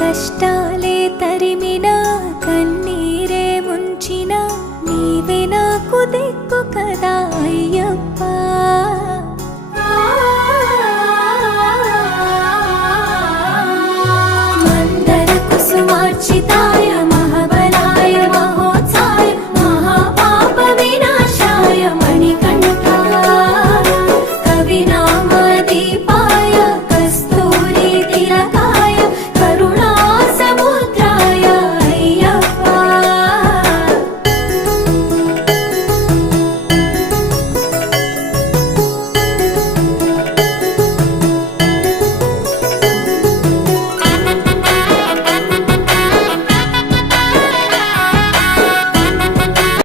కష్టాలే తరిమినా కన్నీరే ముంచినా నీవే నాకు దిక్కు కదా అయ్యప్ప. మందర కుసుమార్చితాయ